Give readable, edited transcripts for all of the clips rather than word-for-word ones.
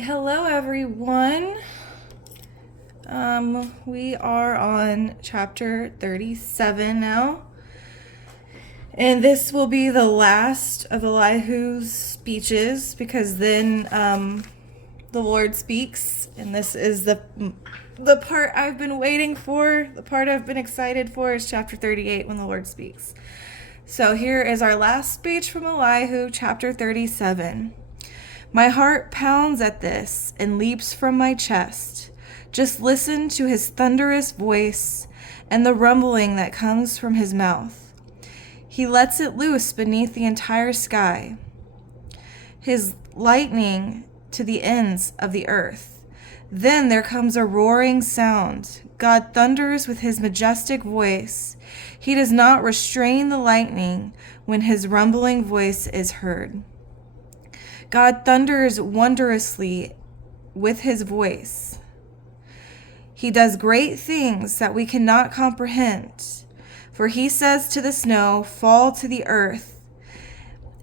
right, hello everyone. We are on chapter 37 now. And this will be the last of Elihu's speeches because then the Lord speaks, and this is the part I've been waiting for, the part I've been excited for is chapter 38 when the Lord speaks. So here is our last speech from Elihu, chapter 37. My heart pounds at this and leaps from my chest. Just listen to his thunderous voice and the rumbling that comes from his mouth. He lets it loose beneath the entire sky. His lightning to the ends of the earth. Then there comes a roaring sound. God thunders with his majestic voice. He does not restrain the lightning when his rumbling voice is heard. God thunders wondrously with his voice. He does great things that we cannot comprehend. For he says to the snow, fall to the earth,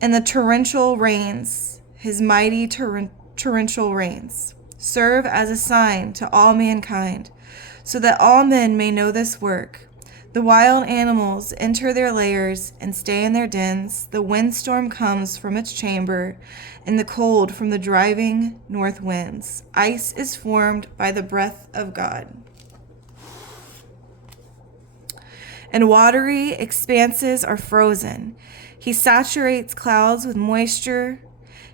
and the torrential rains, his mighty torrential rains, serve as a sign to all mankind, so that all men may know this work. The wild animals enter their lairs and stay in their dens. The windstorm comes from its chamber, and the cold from the driving north winds. Ice is formed by the breath of God. And watery expanses are frozen. He saturates clouds with moisture.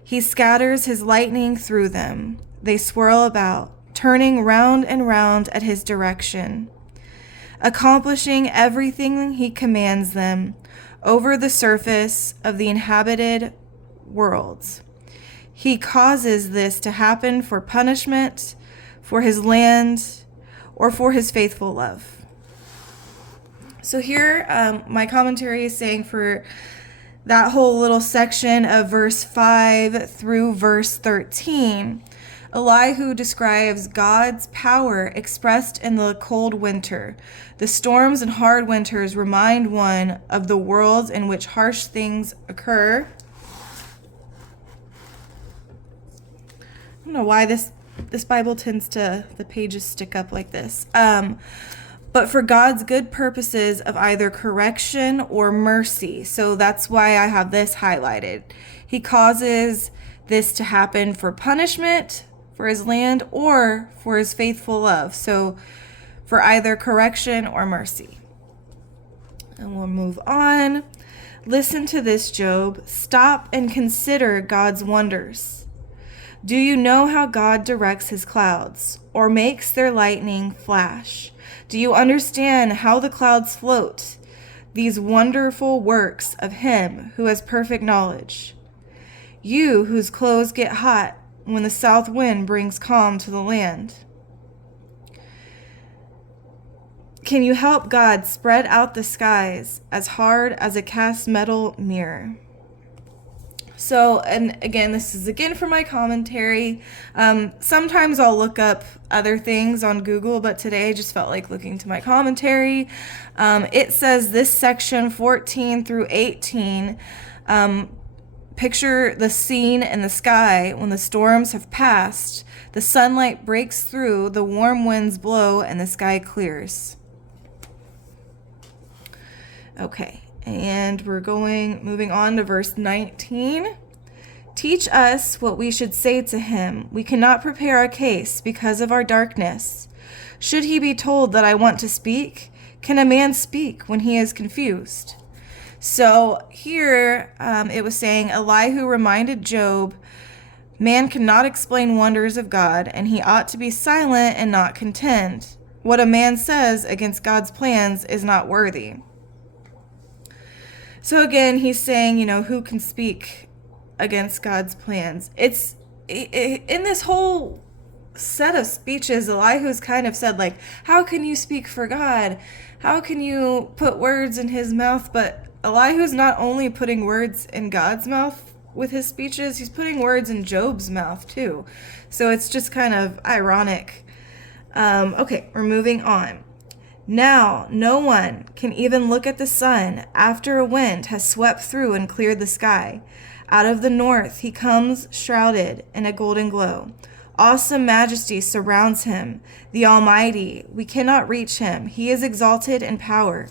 He scatters his lightning through them. They swirl about, turning round and round at his direction, accomplishing everything he commands them over the surface of the inhabited worlds. He causes this to happen for punishment, for his land, or for his faithful love. So here, my commentary is saying for that whole little section of verse 5 through verse 13, Elihu describes God's power expressed in the cold winter. The storms and hard winters remind one of the worlds in which harsh things occur. I don't know why this Bible tends to, the pages stick up like this. But for God's good purposes of either correction or mercy. So that's why I have this highlighted. He causes this to happen for punishment, for his land, or for his faithful love. So for either correction or mercy. And we'll move on. Listen to this, Job. Stop and consider God's wonders. Do you know how God directs his clouds, or makes their lightning flash? Do you understand how the clouds float, these wonderful works of him who has perfect knowledge? You whose clothes get hot when the south wind brings calm to the land. Can you help God spread out the skies as hard as a cast metal mirror? So, and again, this is again for my commentary. Sometimes I'll look up other things on Google, but today I just felt like looking to my commentary. It says this section 14 through 18, picture the scene in the sky when the storms have passed, the sunlight breaks through, the warm winds blow, and the sky clears. Okay. And we're moving on to verse 19. Teach us what we should say to him. We cannot prepare a case because of our darkness. Should he be told that I want to speak? Can a man speak when he is confused? So here it was saying Elihu reminded Job, man cannot explain wonders of God, and he ought to be silent and not contend. What a man says against God's plans is not worthy. So again, he's saying, who can speak against God's plans? It's in this whole set of speeches, Elihu's kind of said, like, how can you speak for God? How can you put words in his mouth? But Elihu's not only putting words in God's mouth with his speeches, he's putting words in Job's mouth too. So it's just kind of ironic. Okay, we're moving on. Now, no one can even look at the sun after a wind has swept through and cleared the sky. Out of the north he comes shrouded in a golden glow. Awesome majesty surrounds him. The Almighty, we cannot reach him. He is exalted in power.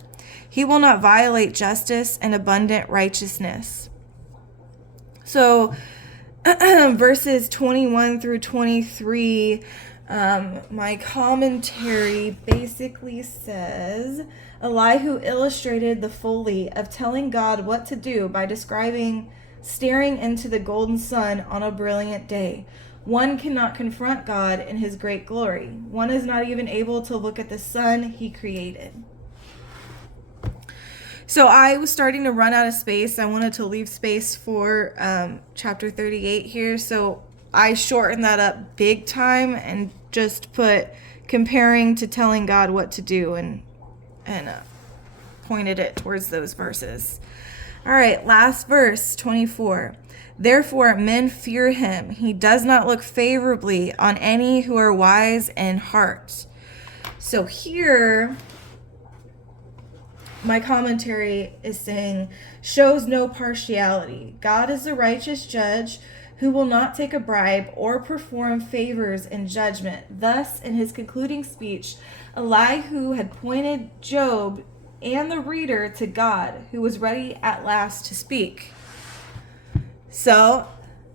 He will not violate justice and abundant righteousness. So, verses 21 through 23, my commentary basically says, Elihu illustrated the folly of telling God what to do by describing staring into the golden sun on a brilliant day. One cannot confront God in his great glory. One is not even able to look at the sun he created. So I was starting to run out of space. I wanted to leave space for chapter 38 here. So I shortened that up big time and just put comparing to telling God what to do and pointed it towards those verses. All right, last verse, 24. Therefore, men fear him. He does not look favorably on any who are wise in heart. So here, my commentary is saying, shows no partiality. God is a righteous judge who will not take a bribe or perform favors in judgment. Thus, in his concluding speech, Elihu had pointed Job and the reader to God, who was ready at last to speak. So,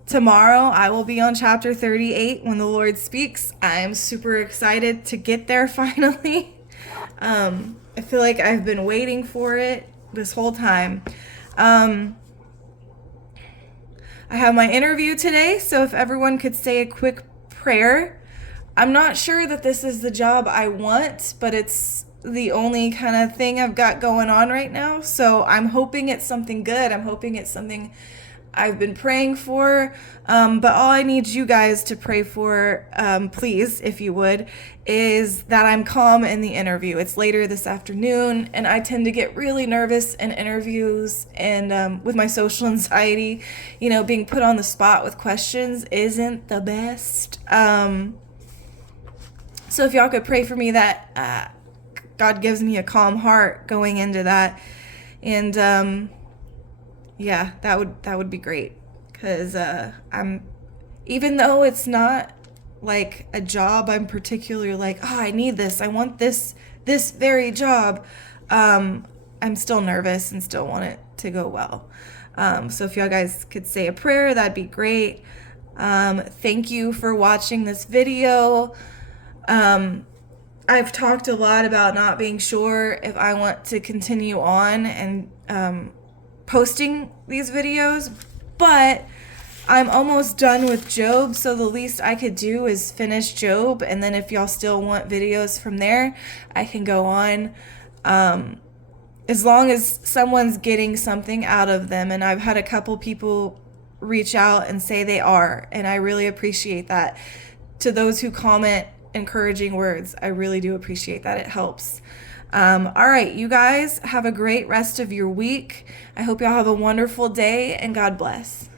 tomorrow I will be on chapter 38 when the Lord speaks. I'm super excited to get there finally. I feel like I've been waiting for it this whole time. I have my interview today, so if everyone could say a quick prayer. I'm not sure that this is the job I want, but it's the only kind of thing I've got going on right now. So I'm hoping it's something good. I'm hoping it's something I've been praying for. But all I need you guys to pray for, please, if you would, is that I'm calm in the interview. It's later this afternoon, and I tend to get really nervous in interviews, and with my social anxiety, being put on the spot with questions isn't the best. So if y'all could pray for me that God gives me a calm heart going into that, and yeah, that would be great, because even though it's not like a job I'm particularly like, oh, I need this, I want this very job, I'm still nervous and still want it to go well. So if y'all guys could say a prayer, that'd be great. Thank you for watching this video. I've talked a lot about not being sure if I want to continue on and posting these videos, but I'm almost done with Job, so the least I could do is finish Job, and then if y'all still want videos from there, I can go on, as long as someone's getting something out of them. And I've had a couple people reach out and say they are, and I really appreciate that. To those who comment encouraging words, I really do appreciate that. It helps. All right, you guys have a great rest of your week. I hope y'all have a wonderful day, and God bless.